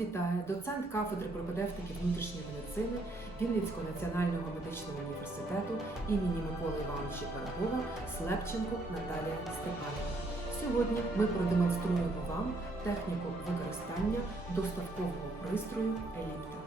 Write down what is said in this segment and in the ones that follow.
вітає доцент кафедри пропедевтики внутрішньої медицини Вінницького національного медичного університету імені Миколи Івановича Пирогова Слепченко Наталія Степанівна. Сьогодні ми продемонструємо вам техніку використання доставкового пристрою еліптра.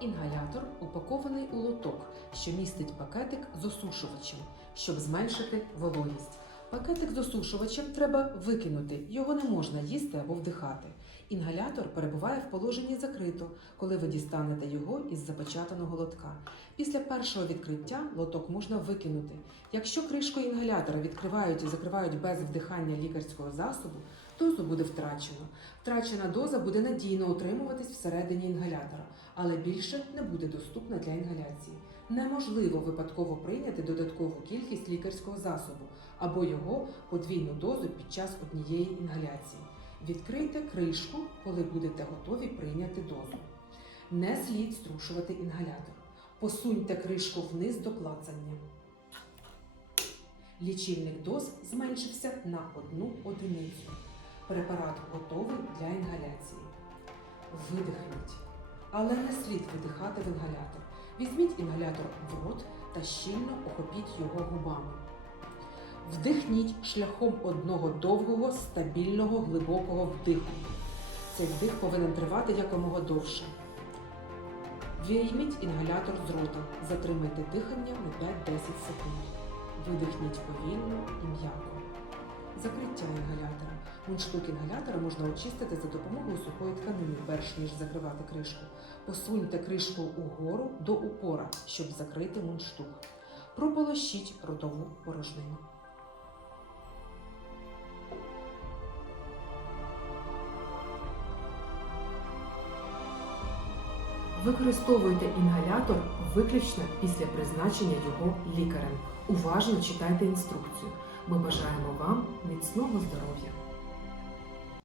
Інгалятор упакований у лоток, що містить пакетик з осушувачем, щоб зменшити вологість. Пакетик з осушувачем треба викинути, його не можна їсти або вдихати. Інгалятор перебуває в положенні закрито, коли ви дістанете його із запечатаного лотка. Після першого відкриття лоток можна викинути. Якщо кришку інгалятора відкривають і закривають без вдихання лікарського засобу, дозу буде втрачено. Втрачена доза буде надійно утримуватись всередині інгалятора, але більше не буде доступна для інгаляції. Неможливо випадково прийняти додаткову кількість лікарського засобу або його подвійну дозу під час однієї інгаляції. Відкрийте кришку, коли будете готові прийняти дозу. Не слід струшувати інгалятор. Посуньте кришку вниз до клацання. Лічильник доз зменшився на одну одиницю. Препарат готовий для інгаляції. Видихніть. Але не слід видихати в інгалятор. Візьміть інгалятор в рот та щільно охопіть його губами. Вдихніть шляхом одного довгого, стабільного, глибокого вдиху. Цей вдих повинен тривати якомога довше. Вийміть інгалятор з рота. Затримайте дихання на 5-10 секунд. Видихніть повільно і. Мундштук інгалятора можна очистити за допомогою сухої тканини, перш ніж закривати кришку. Посуньте кришку угору до упора, щоб закрити мундштук. Прополощіть ротову порожнину. Використовуйте інгалятор виключно після призначення його лікарем. Уважно читайте інструкцію. Ми бажаємо вам міцного здоров'я!